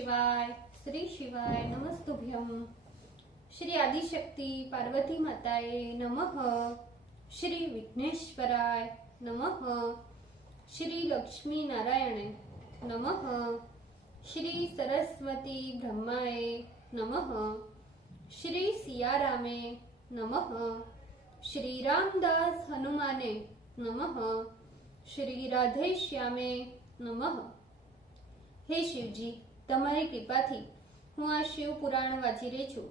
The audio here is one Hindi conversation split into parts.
शिवाय, श्री शिवाय नमस्तुभ्यम। श्री आदिशक्ति पार्वती माताए नमः। श्री विघ्नेश्वराय नमः। श्री लक्ष्मी नारायणे नमः। श्री सरस्वती ब्रह्माए नमः। श्री सियारामे नमः। श्री रामदास हनुमाने नमः। श्री राधेश्यामे नमः। हे शिवजी, તમારી કૃપાથી હું આ શિવ પુરાણ વાંચી રહી છું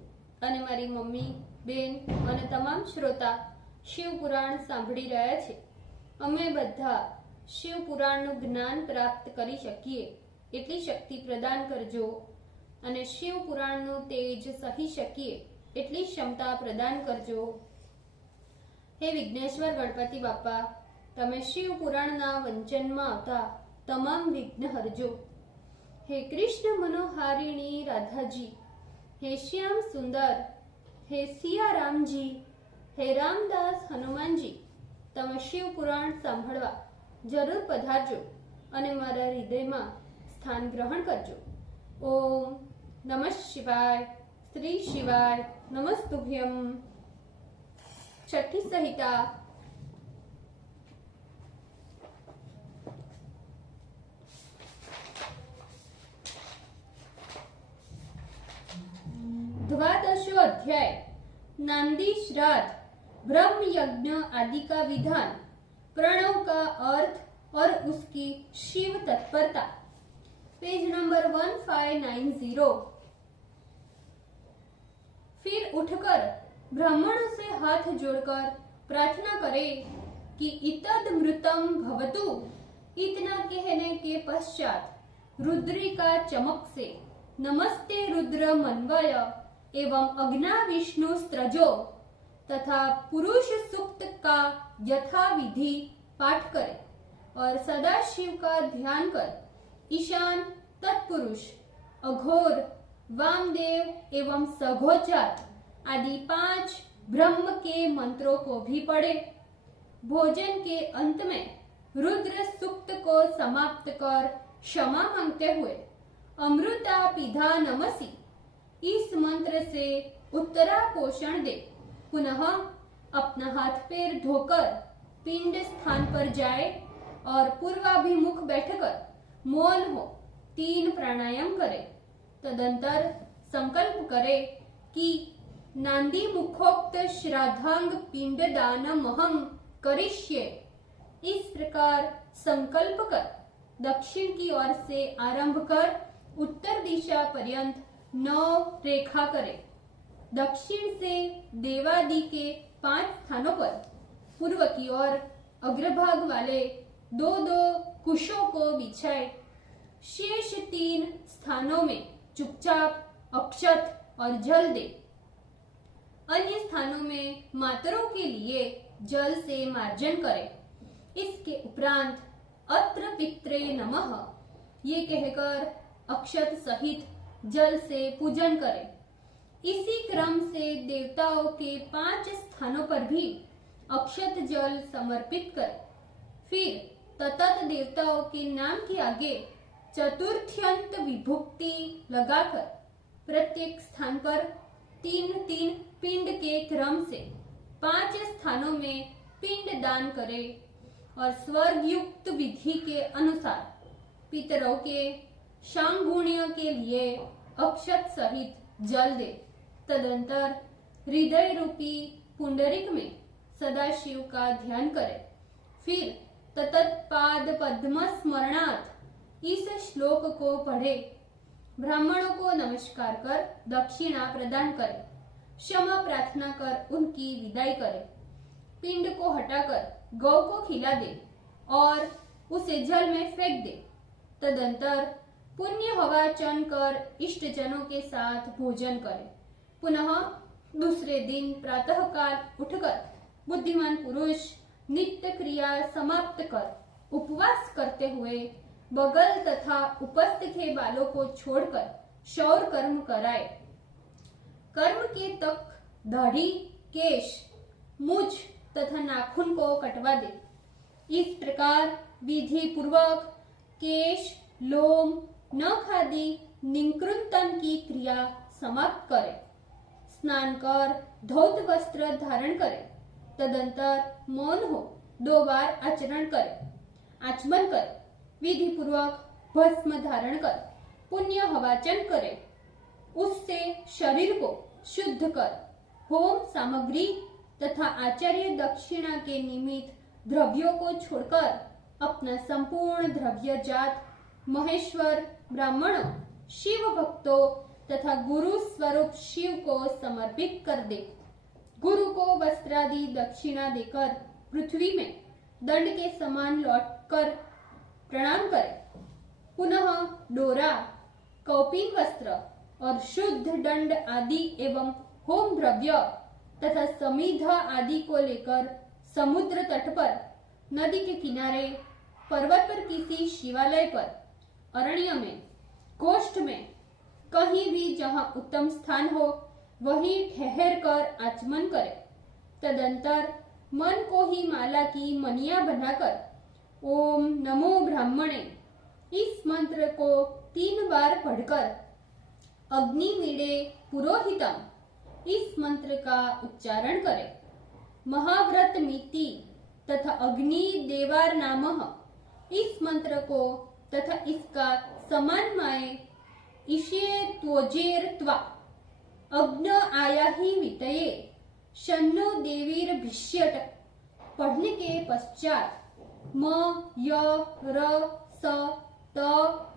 અને મારી મમ્મી, બેન અને તમામ શ્રોતા શિવ પુરાણ સાંભળી રહ્યા છે। અમે બધા શિવ પુરાણનું જ્ઞાન પ્રાપ્ત કરી શકીએ એટલી શક્તિ પ્રદાન કરજો અને શિવ પુરાણનું તેજ સહી શકીએ એટલી ક્ષમતા પ્રદાન કરજો। હે વિઘ્નેશ્વર ગણપતિ બાપા, તમે શિવ પુરાણના વંચનમાં આવતા તમામ વિઘ્ન હરજો। हे कृष्ण मनोहारिणी राधा जी, हे श्याम सुंदर, हे सिया राम जी, हे रामदास हनुमान जी, તમે શિવ પુરાણ સાંભળવા જરૂર પધારજો અને મારા હૃદયમાં સ્થાન ગ્રહણ કરજો। ઓમ નમઃ શિવાય, શ્રી શિવાય નમસ્તુભ્યમ। છઠ્ઠી સંહિતા। द्वादशो अध्याय नांदी श्राद्ध, ब्रह्म यज्ञ आदि का विधान, प्रणव का अर्थ और उसकी शिव तत्परता। Page number 1590। फिर उठकर ब्राह्मणों से हाथ जोड़कर प्रार्थना करे कि इतद मृतम भवतु। इतना कहने के पश्चात रुद्री का चमक से नमस्ते रुद्र मनवय एवं अग्ना विष्णु स्त्रजो तथा पुरुष सूक्त का यथा विधि पाठ करे और सदाशिव का ध्यान कर ईशान, तत्पुरुष, अघोर, वामदेव एवं सघोजात आदि 5 ब्रह्म के मंत्रों को भी पढ़े। भोजन के अंत में रुद्र सूक्त को समाप्त कर क्षमा मांगते हुए अमृता पिधा नमसी इस मंत्र से उत्तरा पोषण दे। पुनः अपना हाथ पैर धोकर पिंड स्थान पर जाए और पूर्वाभिमुख बैठकर मौन हो 3 प्राणायाम करे। तदंतर संकल्प करे कि नांदी मुखोक्त श्राद्धांग पिंड दानमहं करिष्ये। इस प्रकार संकल्प कर दक्षिण की ओर से आरंभ कर उत्तर दिशा पर्यंत 9 रेखा करे। दक्षिण से देवादि के 5 स्थानों पर पूर्व की ओर अग्रभाग वाले 2-2 कुशों को बिछाए। शेष 3 स्थानों में चुपचाप अक्षत और जल दे। अन्य स्थानों में मातरों के लिए जल से मार्जन करे। इसके उपरांत अत्र पित्रे नमः ये कहकर अक्षत सहित जल से पूजन करे। इसी क्रम से देवताओं के 5 स्थानों पर भी अक्षत जल समर्पित करे। फिर ततत देवताओं के नाम के आगे चतुर्थ्यंत विभुक्ति लगाकर प्रत्येक स्थान पर 3-3 पिंड के क्रम से 5 स्थानों में पिंड दान करे और स्वर्गयुक्त विधि के अनुसार पितरों के शांगुणियों के लिए अक्षत सहित जल दे। तदंतर हृदय रूपी पुंडरिक में सदाशिव का ध्यान करे। फिर ततत पाद पद्म स्मरणार्थ इस श्लोक को पढ़े। ब्राह्मणों को नमस्कार कर दक्षिणा प्रदान करे। क्षमा प्रार्थना कर उनकी विदाई करे। पिंड को हटाकर गौ को खिला दे और उसे जल में फेंक दे। तदंतर पुण्य हवाचन कर इष्ट जनों के साथ भोजन करे। पुनः दूसरे दिन प्रातः काल उठकर बुद्धिमान पुरुष नित्य क्रिया समाप्त कर उपवास करते हुए बगल तथा उपस्थ के बालों को छोड़कर शौर कर्म कराए। कर्म के तक दाढ़ी, केश, मूछ तथा नाखून को कटवा दे। इस प्रकार विधि पूर्वक केश, लोम, नख आदि निकृंतन की क्रिया समाप्त करे। स्नान कर धौत वस्त्र धारण करे, तदंतर मौन हो 2 बार आचरण करे, आचमन करे, विधि पूर्वक भस्म धारण कर, पुण्य हवाचन करे, उससे शरीर को शुद्ध कर, होम सामग्री तथा आचार्य दक्षिणा के निमित्त द्रव्यों को छोड़कर अपना संपूर्ण द्रव्य जात महेश्वर ब्राह्मणों, शिव भक्तों तथा गुरु स्वरूप शिव को समर्पित कर दे। गुरु को वस्त्रादि दक्षिणा देकर पृथ्वी में दंड के समान लौटकर प्रणाम करे। पुनः डोरा, कौपीन वस्त्र और शुद्ध दंड आदि एवं होम द्रव्य तथा समिधा आदि को लेकर समुद्र तट पर, नदी के किनारे, पर्वत पर किसी शिवालय पर, अरण्य में, गोष्ठ में, कहीं भी जहां उत्तम स्थान हो वहीं ठहर कर आचमन करे। तदंतर मन को ही माला की मनिया बनाकर ओम नमो ब्राह्मणे इस मंत्र को 3 बार पढ़कर अग्निमीडे पुरोहितम इस मंत्र का उच्चारण करे। महाव्रत मिति तथा अग्नि देवार नामः इस मंत्र को तथा इसका समान्वय ईशे त्वजेर त्वा अग्न आया ही वितये शन्नो देवीर भिष्यट पढ़ने के पश्चात म य र स त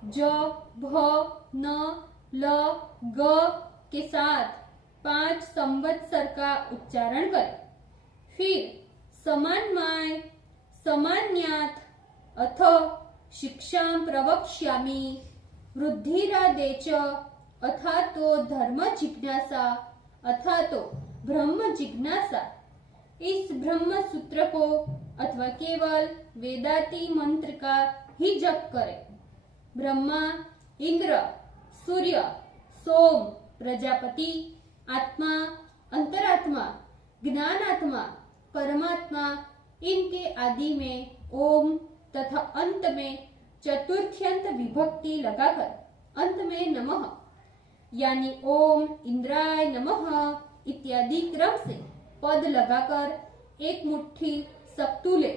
ज भ न ल ग के साथ 5 संवत्सर का उच्चारण करें। फिर समान्वय समान्यात अथ शिक्षां प्रवक्ष्यामि वृद्धिरादेच अथा तो धर्म जिज्ञासा अथा तो ब्रह्म जिज्ञासा इस ब्रह्म सूत्र को अथवा केवल वेदाती मंत्र का ही जप करे। ब्रह्मा, इंद्र, सूर्य, सोम, प्रजापति, आत्मा, अंतरात्मा, ज्ञानात्मा, परमात्मा इनके आदि में ओम तथा अंत में चतुर्थ्यंत विभक्ति लगाकर अंत में नमः यानी ओम इंद्राय नमः इत्यादि क्रम से पद लगाकर एक मुट्ठी सत्तू ले,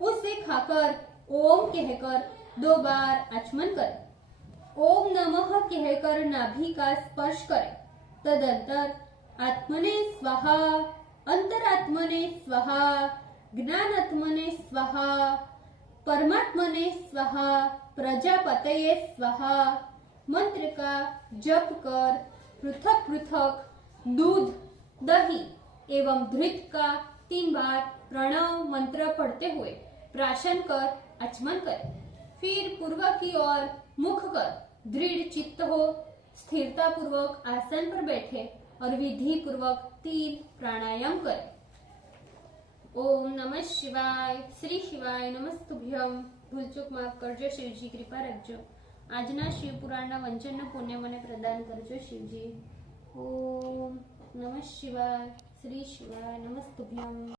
उसे खाकर ओम कहकर 2 बार आचमन करे। ओम नमः कहकर नाभि का स्पर्श करे। तदंतर आत्मने स्वाहा, अंतरात्मने स्वाहा, ज्ञानात्मने स्वाहा, परमात्मने स्वाहा, प्रजापतये स्वाहा मंत्र का जप कर पृथक पृथक दूध, दही एवं घृत का 3 बार प्रणव मंत्र पढ़ते हुए प्राशन कर आचमन करें। फिर पूर्व की ओर मुख कर दृढ़ चित्त हो स्थिरता पूर्वक आसन पर बैठे और विधि पूर्वक 3 प्राणायाम करें। ओम नमः शिवाय, श्री शिवाय नमस्तुभ्यम। ભૂલચૂક માફ કરજો શિવજી, કૃપા રાખજો। આજના શિવ પુરાણના વંચનનું પુણ્ય મને પ્રદાન કરજો શિવજી। ઓમ નમઃ શિવાય, શ્રી શિવાય નમસ્તુભ્યમ।